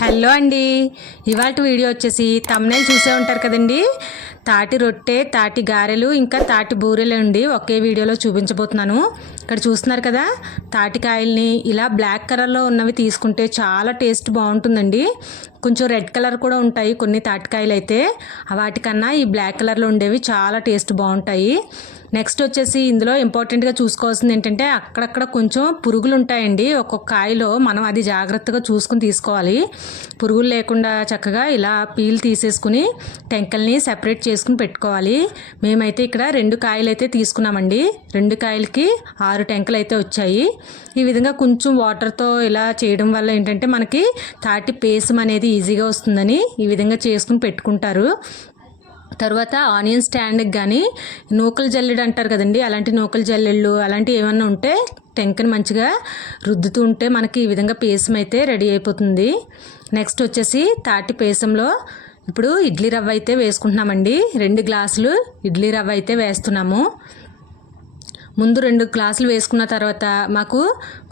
Hello అండి. ఇవాళ video వచ్చేసి తమ్నేలు చూసే ఉంటారు కదండి. తాటి రొట్టె తాటి గారెలు ఇంకా తాటి బూరెలు అండి ఒకే వీడియోలో చూపించబోతున్నాను. ఇక్కడ చూస్తున్నారు కదా తాటికాయల్ని ఇలా బ్లాక్ కలర్లో ఉన్నవి తీసుకుంటే చాలా టేస్ట్ బాగుంటుందండి. కొంచెం రెడ్ కలర్ కూడా ఉంటాయి కొన్ని తాటికాయలు అయితే వాటికన్నా ఈ బ్లాక్ కలర్లో ఉండేవి చాలా టేస్ట్ బాగుంటాయి. నెక్స్ట్ వచ్చేసి ఇందులో ఇంపార్టెంట్గా చూసుకోవాల్సింది ఏంటంటే అక్కడక్కడ కొంచెం పురుగులు ఉంటాయండి ఒక్కొక్క కాయలో మనం అది జాగ్రత్తగా చూసుకుని తీసుకోవాలి. పురుగులు లేకుండా చక్కగా ఇలా పీల్ తీసేసుకుని టెంకల్ని సెపరేట్ చేసుకుని పెట్టుకోవాలి. మేమైతే ఇక్కడ రెండు కాయలు అయితే తీసుకున్నామండి. రెండు కాయలకి ఆరు టెంకలు అయితే వచ్చాయి. ఈ విధంగా కొంచెం వాటర్తో ఇలా చేయడం వల్ల ఏంటంటే మనకి తాటి పేసం అనేది ఈజీగా వస్తుందని ఈ విధంగా చేసుకుని పెట్టుకుంటారు. తర్వాత ఆనియన్ స్టాండ్కి కానీ నూకలు జల్లెడు అంటారు కదండి అలాంటి నూకలు జల్లెళ్ళు అలాంటివి ఏమన్నా ఉంటే టెంకని మంచిగా రుద్దుతూ ఉంటే మనకి ఈ విధంగా పేసం అయితే రెడీ అయిపోతుంది. నెక్స్ట్ వచ్చేసి తాటి పేసంలో ఇప్పుడు ఇడ్లీ రవ్వ అయితే వేసుకుంటున్నామండి. రెండు గ్లాసులు ఇడ్లీ రవ్వ అయితే వేస్తున్నాము. ముందు రెండు గ్లాసులు వేసుకున్న తర్వాత మాకు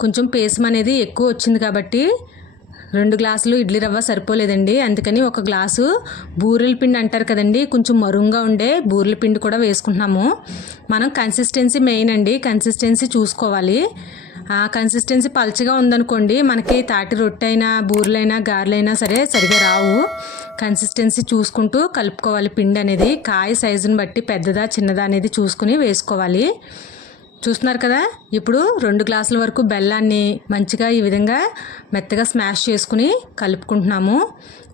కొంచెం పేసం అనేది ఎక్కువ వచ్చింది కాబట్టి రెండు గ్లాసులు ఇడ్లీ రవ్వ సరిపోలేదండి. అందుకని ఒక గ్లాసు బూరెల పిండి అంటారు కదండి కొంచెం మరుంగా ఉండే బూరెల పిండి కూడా వేసుకుంటున్నాము. మనం కన్సిస్టెన్సీ మెయిన్ అండి కన్సిస్టెన్సీ చూసుకోవాలి. ఆ కన్సిస్టెన్సీ పల్చగా ఉందనుకోండి మనకి తాటి రొట్టె అయినా బూరెలైనా గారెలైనా సరే సరిగా రావు. కన్సిస్టెన్సీ చూసుకుంటూ కలుపుకోవాలి పిండి అనేది కాయ సైజుని బట్టి పెద్దదా చిన్నదా అనేది చూసుకుని వేసుకోవాలి. చూస్తున్నారు కదా? ఇప్పుడు రెండు గ్లాసుల వరకు బెల్లాన్ని మంచిగా ఈ విధంగా మెత్తగా స్మాష్ చేసుకుని కలుపుకుంటున్నాము.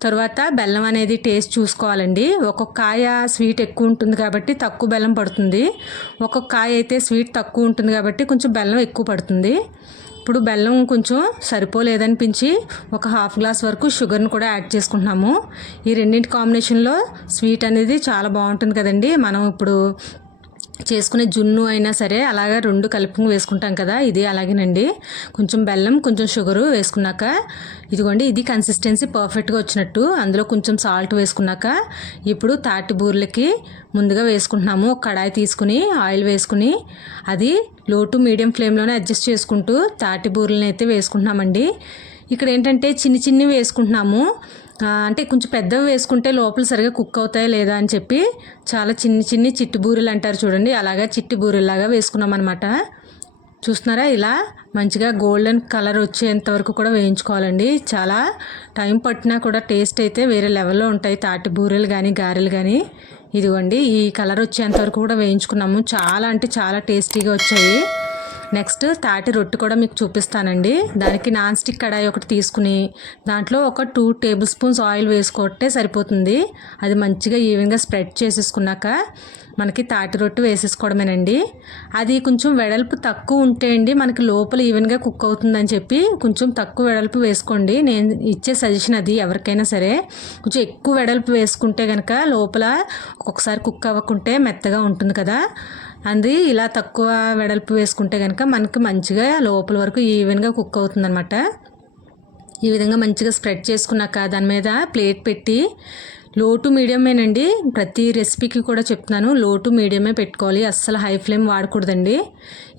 తర్వాత బెల్లం అనేది టేస్ట్ చూసుకోవాలండి. ఒక్కొక్క కాయ స్వీట్ ఎక్కువ ఉంటుంది కాబట్టి తక్కువ బెల్లం పడుతుంది. ఒక్కొక్క కాయ అయితే స్వీట్ తక్కువ ఉంటుంది కాబట్టి కొంచెం బెల్లం ఎక్కువ పడుతుంది. ఇప్పుడు బెల్లం కొంచెం సరిపోలేదనిపించి ఒక హాఫ్ గ్లాస్ వరకు షుగర్ని కూడా యాడ్ చేసుకుంటున్నాము. ఈ రెండింటి కాంబినేషన్లో స్వీట్ అనేది చాలా బాగుంటుంది కదండి. మనం ఇప్పుడు చేసుకునే జున్ను అయినా సరే అలాగా రెండు కలుపుకుని వేసుకుంటాం కదా ఇది అలాగేనండి. కొంచెం బెల్లం కొంచెం షుగరు వేసుకున్నాక ఇదిగోండి ఇది కన్సిస్టెన్సీ పర్ఫెక్ట్గా వచ్చినట్టు అందులో కొంచెం సాల్ట్ వేసుకున్నాక ఇప్పుడు తాటి బూరెలకి ముందుగా వేసుకుంటున్నాము. ఒక కడాయి తీసుకుని ఆయిల్ వేసుకుని అది లో టు మీడియం ఫ్లేమ్లోనే అడ్జస్ట్ చేసుకుంటూ తాటి బూరెలను అయితే వేసుకుంటున్నామండి. ఇక్కడ ఏంటంటే చిన్ని చిన్ని వేసుకుంటున్నాము. అంటే కొంచెం పెద్దవి వేసుకుంటే లోపల సరిగా కుక్ అవుతాయా లేదా అని చెప్పి చాలా చిన్ని చిన్ని చిట్టి బూరెలు అంటారు చూడండి. అలాగా చిట్టి బూరెలాగా వేసుకున్నాం అనమాట చూస్తున్నారా ఇలా? మంచిగా గోల్డెన్ కలర్ వచ్చేంత వరకు కూడా వేయించుకోవాలండి. చాలా టైం పట్టినా కూడా టేస్ట్ అయితే వేరే లెవెల్లో ఉంటాయి. తాటి బూరెలు కానీ గారెలు కానీ ఇదిగోండి ఈ కలర్ వచ్చేంత వరకు కూడా వేయించుకున్నాము. చాలా అంటే చాలా టేస్టీగా వచ్చాయి. నెక్స్ట్ తాటి రొట్టె కూడా మీకు చూపిస్తానండి. దానికి నాన్ స్టిక్ కడాయి ఒకటి తీసుకుని దాంట్లో ఒక టూ టేబుల్ స్పూన్స్ ఆయిల్ వేసుకుంటే సరిపోతుంది. అది మంచిగా ఈవెన్గా స్ప్రెడ్ చేసేసుకున్నాక మనకి తాటి రొట్టె వేసేసుకోవడమేనండి. అది కొంచెం వెడల్పు తక్కువ ఉంటే అండి మనకి లోపల ఈవెన్గా కుక్ అవుతుందని చెప్పి కొంచెం తక్కువ వెడల్పు వేసుకోండి. నేను ఇచ్చే సజెషన్ అది ఎవరికైనా సరే. కొంచెం ఎక్కువ వెడల్పు వేసుకుంటే కనుక లోపల ఒక్కొక్కసారి కుక్ అవ్వకుంటే మెత్తగా ఉంటుంది కదా. అది ఇలా తక్కువ వెడల్పు వేసుకుంటే కనుక మనకి మంచిగా లోపల వరకు ఈవెన్గా కుక్ అవుతుందన్నమాట. ఈ విధంగా మంచిగా స్ప్రెడ్ చేసుకున్నాక దాని మీద ప్లేట్ పెట్టి లో టు మీడియమేనండి ప్రతి రెసిపీకి కూడా చెప్తున్నాను లో టు మీడియమే పెట్టుకోవాలి అస్సలు హై ఫ్లేమ్ వాడకూడదండి.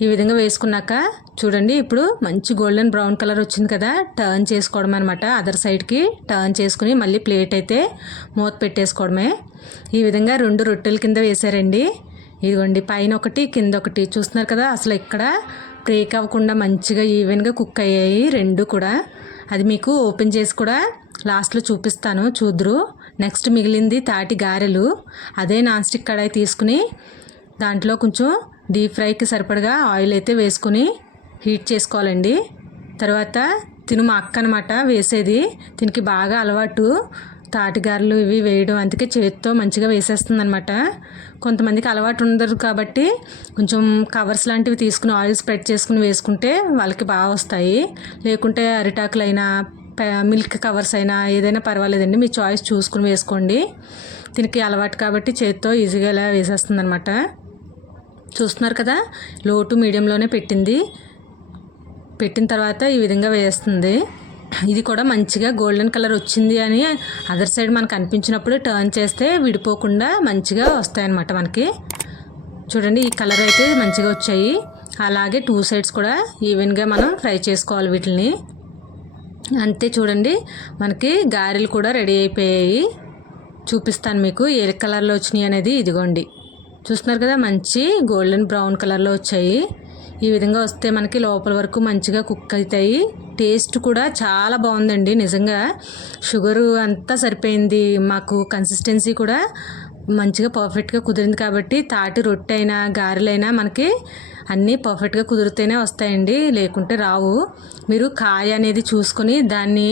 ఈ విధంగా వేసుకున్నాక చూడండి ఇప్పుడు మంచి గోల్డెన్ బ్రౌన్ కలర్ వచ్చింది కదా టర్న్ చేసుకోవడం అనమాట అదర్ సైడ్కి టర్న్ చేసుకుని మళ్ళీ ప్లేట్ అయితే మూత పెట్టేసుకోవడమే. ఈ విధంగా రెండు రొట్టెల కింద వేసారండి. ఇదిగోండి పైన ఒకటి కింద ఒకటి. చూస్తున్నారు కదా అసలు ఇక్కడ బ్రేక్ అవ్వకుండా మంచిగా ఈవెన్గా కుక్ అయ్యాయి రెండు కూడా. అది మీకు ఓపెన్ చేసి కూడా లాస్ట్లో చూపిస్తాను చూద్దరు. నెక్స్ట్ మిగిలింది తాటి గారెలు. అదే నాన్ స్టిక్ కడాయి తీసుకుని దాంట్లో కొంచెం డీప్ ఫ్రైకి సరిపడగా ఆయిల్ అయితే వేసుకుని హీట్ చేసుకోవాలండి. తర్వాత తిను మా అక్క అనమాట వేసేది. దీనికి బాగా అలవాటు. తాటిగారులు ఇవి వేయడం అందుకే చేతితో మంచిగా వేసేస్తుంది అనమాట కొంతమందికి అలవాటు ఉండదు కాబట్టి కొంచెం కవర్స్ లాంటివి తీసుకుని ఆయిల్ స్ప్రెడ్ చేసుకుని వేసుకుంటే వాళ్ళకి బాగా వస్తాయి. లేకుంటే అరిటాకులైనా మిల్క్ కవర్స్ అయినా ఏదైనా పర్వాలేదండి. మీ చాయిస్ చూసుకుని వేసుకోండి. దీనికి అలవాటు కాబట్టి చేతితో ఈజీగా ఇలా వేసేస్తుంది అనమాట చూస్తున్నారు కదా? లోటు మీడియంలోనే పెట్టింది. పెట్టిన తర్వాత ఈ విధంగా వేస్తుంది. ఇది కూడా మంచిగా గోల్డెన్ కలర్ వచ్చింది అని అదర్ సైడ్ మనకు అనిపించినప్పుడు టర్న్ చేస్తే విడిపోకుండా మంచిగా వస్తాయన్నమాట మనకి. చూడండి ఈ కలర్ అయితే మంచిగా వచ్చాయి. అలాగే టూ సైడ్స్ కూడా ఈవెన్గా మనం ఫ్రై చేసుకోవాలి వీటిని. అంతే చూడండి మనకి గారెలు కూడా రెడీ అయిపోయాయి. చూపిస్తాను మీకు ఏ కలర్లో వచ్చినాయి అనేది ఇదిగోండి. చూస్తున్నారు కదా మంచి గోల్డెన్ బ్రౌన్ కలర్లో వచ్చాయి. ఈ విధంగా వస్తే మనకి లోపల వరకు మంచిగా కుక్ అవుతాయి. టేస్ట్ కూడా చాలా బాగుందండి నిజంగా. షుగరు అంతా సరిపోయింది మాకు కన్సిస్టెన్సీ కూడా మంచిగా పర్ఫెక్ట్గా కుదిరింది కాబట్టి తాటి రొట్టె అయినా గారెలైనా మనకి అన్నీ పర్ఫెక్ట్గా కుదిరితేనే వస్తాయండి లేకుంటే రావు. మీరు కాయ అనేది చూసుకొని దాన్ని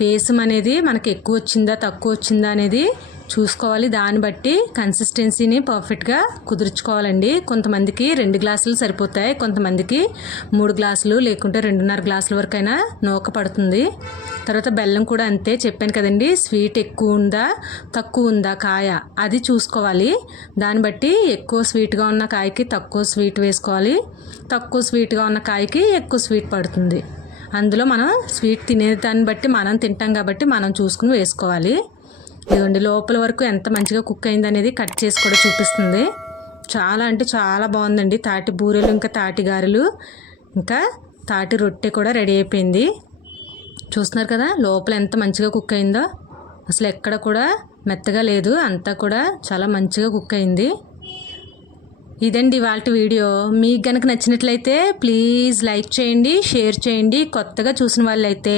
పేసం అనేది మనకి ఎక్కువ వచ్చిందా తక్కువ వచ్చిందా అనేది చూసుకోవాలి. దాన్ని బట్టి కన్సిస్టెన్సీని పర్ఫెక్ట్గా కుదుర్చుకోవాలండి. కొంతమందికి రెండు గ్లాసులు సరిపోతాయి. కొంతమందికి మూడు గ్లాసులు లేకుంటే రెండున్నర గ్లాసుల వరకైనా నూక పడుతుంది. తర్వాత బెల్లం కూడా అంతే చెప్పాను కదండి. స్వీట్ ఎక్కువ ఉందా తక్కువ ఉందా కాయ అది చూసుకోవాలి. దాన్ని బట్టి ఎక్కువ స్వీట్గా ఉన్న కాయకి తక్కువ స్వీట్ వేసుకోవాలి. తక్కువ స్వీట్గా ఉన్న కాయకి ఎక్కువ స్వీట్ పడుతుంది. అందులో మనం స్వీట్ తినే దాన్ని బట్టి మనం తింటాం కాబట్టి మనం చూసుకుని వేసుకోవాలి. ఇదిగోండి లోపల వరకు ఎంత మంచిగా కుక్ అయింది అనేది కట్ చేసి కూడా చూపిస్తుంది. చాలా అంటే చాలా బాగుందండి. తాటి బూరెలు ఇంకా తాటి గారెలు ఇంకా తాటి రొట్టె కూడా రెడీ అయిపోయింది. చూస్తున్నారు కదా లోపల ఎంత మంచిగా కుక్ అయిందో. అసలు ఎక్కడ కూడా మెత్తగా లేదు అంతా కూడా చాలా మంచిగా కుక్ అయింది. ఇదండి వాళ్ళ వీడియో. మీకు కనుక నచ్చినట్లయితే ప్లీజ్ లైక్ చేయండి షేర్ చేయండి. కొత్తగా చూసిన వాళ్ళైతే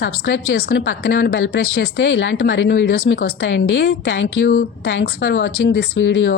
సబ్స్క్రైబ్ చేసుకుని పక్కనే ఉన్న బెల్ ప్రెస్ చేస్తే ఇలాంటి మరిన్ని వీడియోస్ మీకు వస్తాయండి. Thank you thanks for watching this video